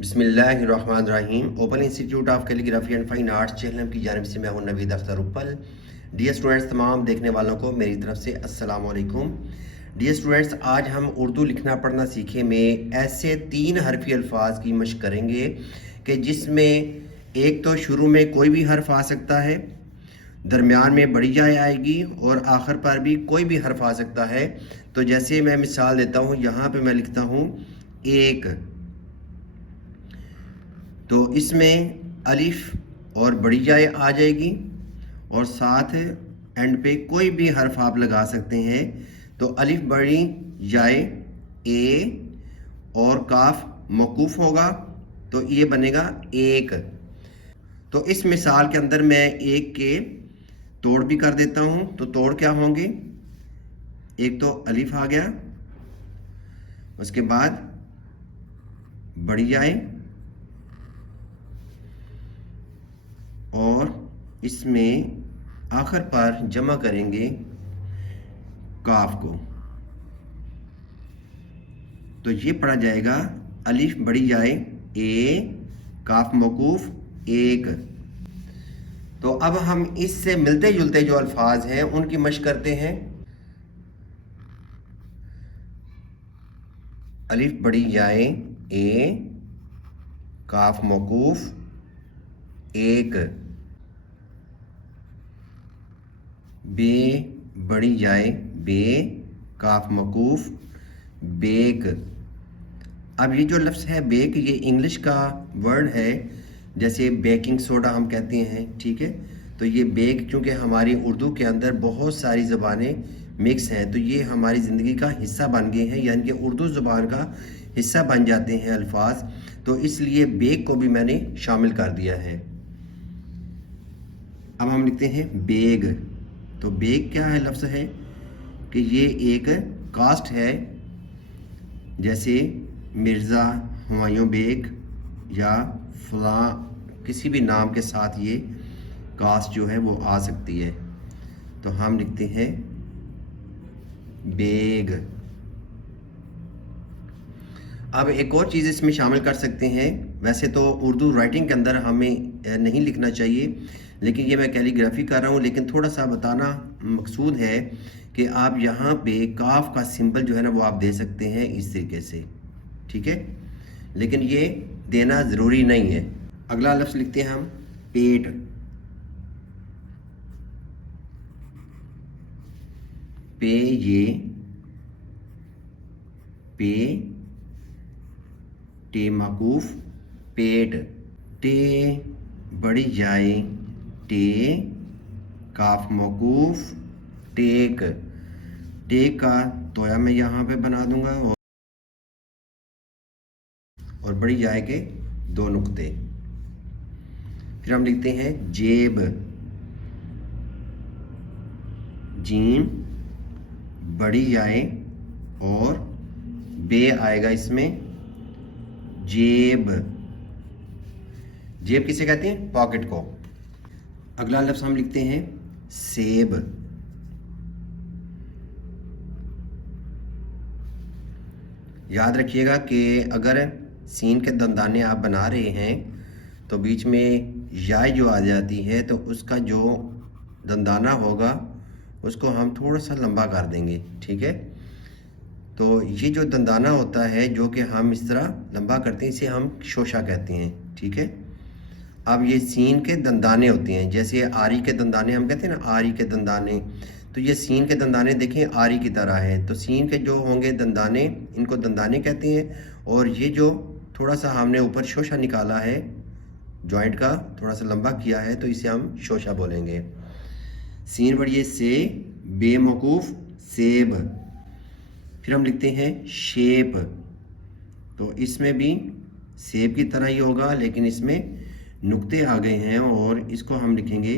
बिस्मिल्लाहिर्रहमानिर्रहीम। Open institute of calligraphy and fine arts चेहलम की जानिब से मैं हूं नवीद अख्तर उपल। डियर स्टूडेंट्स, तमाम देखने वालों को मेरी तरफ से अस्सलाम वालेकुम। डियर स्टूडेंट्स, आज हम उर्दू लिखना पढ़ना सीखे में ऐसे 3 हरफी अल्फाज की मशक करेंगे कि जिसमें एक तो शुरू में कोई भी हर्फ आ सकता है, दरमियान में बड़ी जाए आएगी और आखिर पर भी कोई भी हर्फ आ सकता है। तो जैसे मैं मिसाल देता हूँ, यहाँ पे मैं लिखता हूँ एक, तो इसमें अलिफ और बड़ी जाए आ जाएगी और साथ एंड पे कोई भी हर्फ आप लगा सकते हैं। तो अलिफ बड़ी जाए ए और काफ मौकूफ होगा, तो ये बनेगा एक। तो इस मिसाल के अंदर मैं एक के तोड़ भी कर देता हूँ। तो तोड़ क्या होंगे? एक तो अलिफ आ गया, उसके बाद बड़ी जाए और इसमें आखिर पर जमा करेंगे काफ को। तो ये पढ़ा जाएगा अलिफ बड़ी जाए ए, काफ मौकूफ एक। तो अब हम इससे मिलते जुलते जो अल्फाज हैं उनकी मशक करते हैं। अलिफ बड़ी जाए ए, काफ मौकूफ एक। बे बड़ी जाए बे, काफ मौकूफ बेक। अब ये जो लफ्ज़ है बेक, ये इंग्लिश का वर्ड है, जैसे बेकिंग सोडा हम कहते हैं, ठीक है। तो ये बेक चूँकि हमारी उर्दू के अंदर बहुत सारी ज़बानें मिक्स हैं, तो ये हमारी ज़िंदगी का हिस्सा बन गए हैं, यानी कि उर्दू ज़ुबान का हिस्सा बन जाते हैं अल्फाज। तो इसलिए बेक को भी मैंने शामिल कर दिया है। अब हम लिखते हैं बेग। तो बेग क्या है? लफ्ज़ है कि ये एक कास्ट है, जैसे मिर्ज़ा, हुमायूं बेग या फ़लाँ किसी भी नाम के साथ ये कास्ट जो है वो आ सकती है। तो हम लिखते हैं बेग। अब एक और चीज़ इसमें शामिल कर सकते हैं। वैसे तो उर्दू राइटिंग के अंदर हमें नहीं लिखना चाहिए, लेकिन ये मैं कैलीग्राफी कर रहा हूँ, लेकिन थोड़ा सा बताना मकसूद है कि आप यहाँ पे काफ का सिंबल जो है ना वो आप दे सकते हैं इस तरीके से, ठीक है, लेकिन ये देना ज़रूरी नहीं है। अगला लफ्ज़ लिखते हैं हम पेट। पे ये पे, टे माकूफ पेट। टे बड़ी जाए टे, काफ मौकूफ टेक। टेक का तोया मैं यहाँ पे बना दूंगा और बड़ी जाए के 2 नुक्ते। फिर हम लिखते हैं जेब। जीम बड़ी जाए और बे आएगा इसमें, जेब। जेब किसे कहते हैं? पॉकेट को। अगला लफ्ज़ हम लिखते हैं सेब। याद रखिएगा कि अगर सीन के दंदाने आप बना रहे हैं तो बीच में याय जो आ जाती है, तो उसका जो दंदाना होगा उसको हम थोड़ा सा लंबा कर देंगे, ठीक है। तो ये जो दंदाना होता है जो कि हम इस तरह लंबा करते हैं, इसे हम शोशा कहते हैं, ठीक है। अब ये सीन के दंदाने होते हैं, जैसे आरी के दंदाने हम कहते हैं ना, आरी के दंदाने, तो ये सीन के दंदाने देखें आरी की तरह है। तो सीन के जो होंगे दंदाने, इनको दंदाने कहते हैं। और ये जो थोड़ा सा हमने ऊपर शोशा निकाला है, जॉइंट का थोड़ा सा लंबा किया है, तो इसे हम शोशा बोलेंगे। सीन बढ़िए से, बेमौकूफ सेब। फिर हम लिखते हैं शेप। तो इसमें भी सेब की तरह ही होगा, लेकिन इसमें नुक्ते आ गए हैं और इसको हम लिखेंगे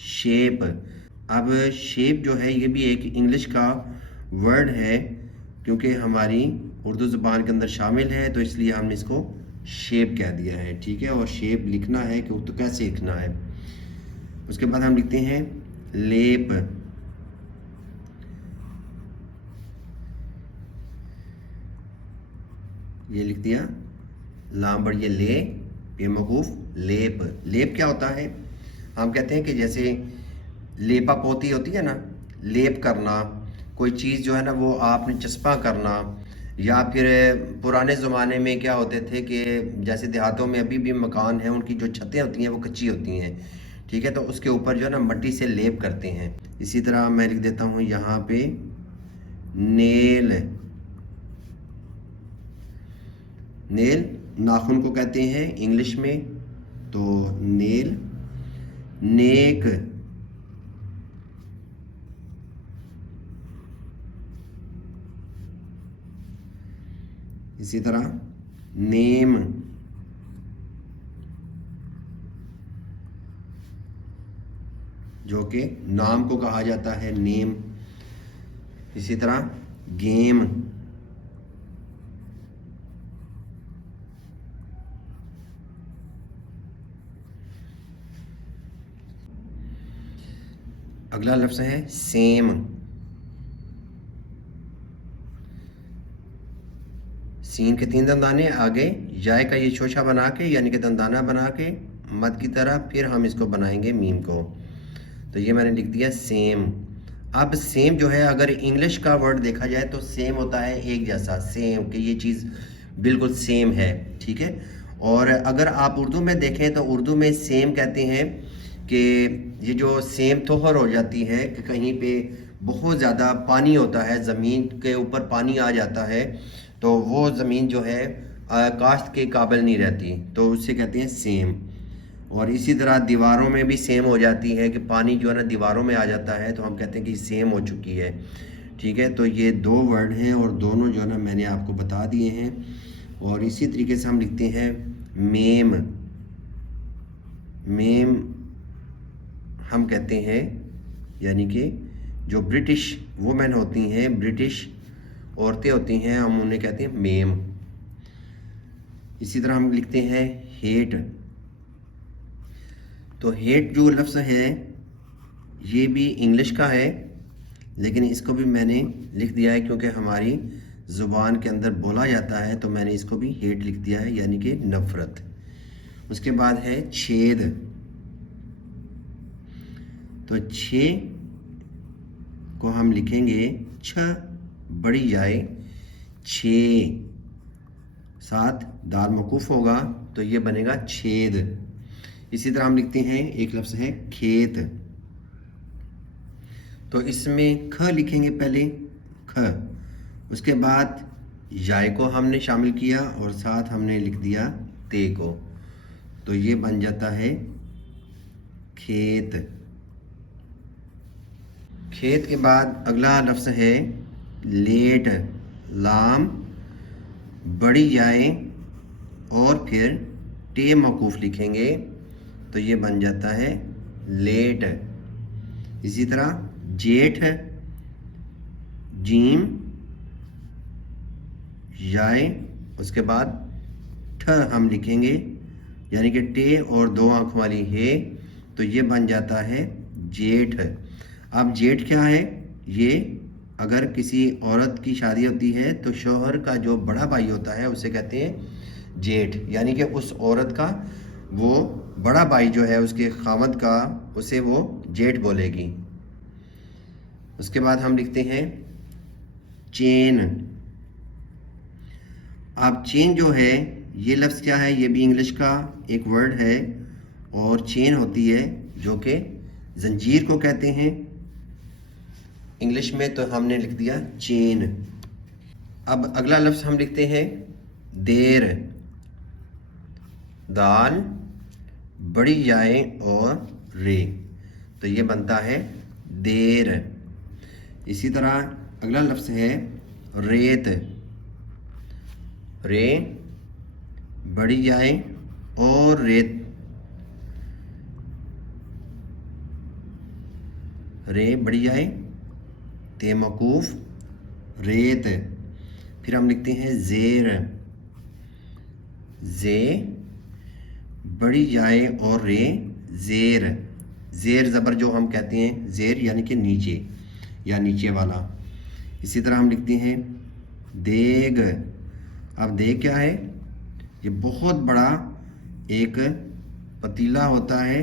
शेप। अब शेप जो है ये भी एक इंग्लिश का वर्ड है, क्योंकि हमारी उर्दू ज़ुबान के अंदर शामिल है, तो इसलिए हमने इसको शेप कह दिया है, ठीक है। और शेप लिखना है कि तो कैसे लिखना है। उसके बाद हम लिखते हैं लेप। ये लिख दिया लाम बड़ी ले, बेमकूफ़ लेप। लेप क्या होता है? हम कहते हैं कि जैसे लेपा पोती होती है ना, लेप करना, कोई चीज़ जो है ना वो आपने चस्पा करना, या फिर पुराने ज़माने में क्या होते थे कि जैसे देहातों में अभी भी मकान हैं, उनकी जो छतें होती हैं वो कच्ची होती हैं, ठीक है, तो उसके ऊपर जो है ना मट्टी से लेप करते हैं। इसी तरह मैं लिख देता हूँ यहाँ पे नेल। नेल नाखून को कहते हैं इंग्लिश में, तो नेल। नेक, इसी तरह नेम। जो कि नाम को कहा जाता है, नेम। इसी तरह गेम। अगला लफ्ज़ है सेम। सीन के 3 दंदाने आगे, जाय का ये शोशा बना के यानी कि दंदाना बना के मद की तरह, फिर हम इसको बनाएंगे मीम को। तो ये मैंने लिख दिया सेम। अब सेम जो है अगर इंग्लिश का वर्ड देखा जाए तो सेम होता है एक जैसा, सेम, कि ये चीज़ बिल्कुल सेम है, ठीक है। और अगर आप उर्दू में देखें तो उर्दू में सेम कहते हैं कि ये जो सेम तोहर हो जाती है कि कहीं पे बहुत ज़्यादा पानी होता है, ज़मीन के ऊपर पानी आ जाता है, तो वो ज़मीन जो है काश्त के काबिल नहीं रहती, तो उससे कहते हैं सेम। और इसी तरह दीवारों में भी सेम हो जाती है कि पानी जो है ना दीवारों में आ जाता है, तो हम कहते हैं कि सेम हो चुकी है, ठीक है। तो ये 2 वर्ड हैं और दोनों जो है ना मैंने आपको बता दिए हैं। और इसी तरीके से हम लिखते हैं मेम। मेम हम कहते हैं यानी कि जो ब्रिटिश वुमेन होती हैं, ब्रिटिश औरतें होती हैं, हम उन्हें कहते हैं मेम। इसी तरह हम लिखते हैं हेट। तो हेट जो लफ्ज़ है ये भी इंग्लिश का है, लेकिन इसको भी मैंने लिख दिया है क्योंकि हमारी ज़ुबान के अंदर बोला जाता है, तो मैंने इसको भी हेट लिख दिया है यानी कि नफ़रत। उसके बाद है छेद। तो छे को हम लिखेंगे छ बड़ी जाए, छे, साथ दाल मकूफ़ होगा तो ये बनेगा छेद। इसी तरह हम लिखते हैं एक लफ्ज़ है खेत। तो इसमें ख लिखेंगे पहले, ख, उसके बाद याय को हमने शामिल किया और साथ हमने लिख दिया ते को, तो ये बन जाता है खेत। खेत के बाद अगला लफ्ज़ है लेट। लाम बड़ी जाए और फिर टे मौकूफ़ लिखेंगे तो ये बन जाता है लेट। इसी तरह जेठ, जीम, याय, उसके बाद ठ हम लिखेंगे यानी कि टे और 2 आँख वाली है, तो ये बन जाता है जेठ। अब जेठ क्या है? ये अगर किसी औरत की शादी होती है तो शौहर का जो बड़ा भाई होता है उसे कहते हैं जेठ, यानी कि उस औरत का वो बड़ा भाई जो है उसके खामद का, उसे वो जेठ बोलेगी। उसके बाद हम लिखते हैं चेन। अब चेन जो है ये लफ्ज़ क्या है? ये भी इंग्लिश का एक वर्ड है और चेन होती है जो कि जंजीर को कहते हैं इंग्लिश में, तो हमने लिख दिया चेन। अब अगला लफ्ज़ हम लिखते हैं देर। दाल बड़ी जाए और रे, तो ये बनता है देर। इसी तरह अगला लफ्ज़ है रेत। रे बड़ी जाए और रेत, रे बड़ी जाए ते मकूफ़ रेत। फिर हम लिखते हैं ज़ेर। जे बड़ी जाए और रे ज़ेर। ज़ेर ज़बर जो हम कहते हैं ज़ेर यानी कि नीचे या नीचे वाला। इसी तरह हम लिखते हैं देग। अब देग क्या है? ये बहुत बड़ा एक पतीला होता है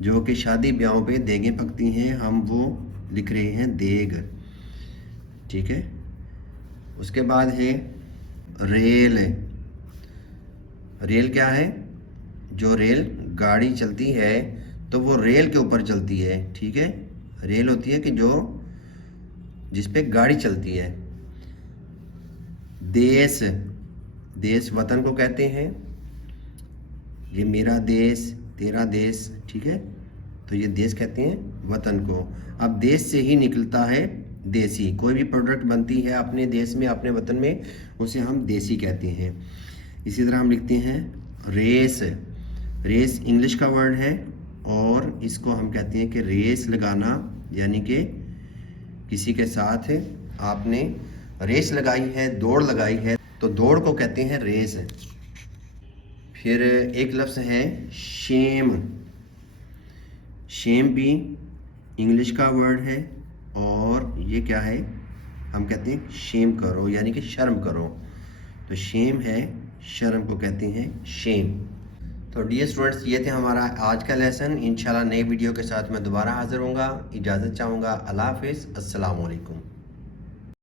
जो कि शादी ब्याहों पे देगें पकती हैं, हम वो लिख रहे हैं देग। ठीक है। उसके बाद है रेल। रेल क्या है? जो रेल गाड़ी चलती है तो वो रेल के ऊपर चलती है। ठीक है। रेल होती है कि जो जिस पे गाड़ी चलती है। देश, देश वतन को कहते हैं। ये मेरा देश, तेरा देश। ठीक है। तो ये देश कहते हैं वतन को। अब देश से ही निकलता है देसी। कोई भी प्रोडक्ट बनती है अपने देश में, अपने वतन में, उसे हम देसी कहते हैं। इसी तरह हम लिखते हैं रेस। रेस इंग्लिश का वर्ड है और इसको हम कहते हैं कि रेस लगाना, यानी कि किसी के साथ आपने रेस लगाई है, दौड़ लगाई है, तो दौड़ को कहते हैं रेस। फिर एक लफ्ज़ है शेम। शेम भी इंग्लिश का वर्ड है और ये क्या है? हम कहते हैं शेम करो, यानी कि शर्म करो। तो शेम है, शर्म को कहते हैं शेम। तो डियर स्टूडेंट्स, ये थे हमारा आज का लेसन। इंशाल्लाह नई वीडियो के साथ मैं दोबारा हाज़िर होऊंगा। इजाज़त चाहूँगा। अल्लाह हाफ़िज़। अस्सलाम वालेकुम।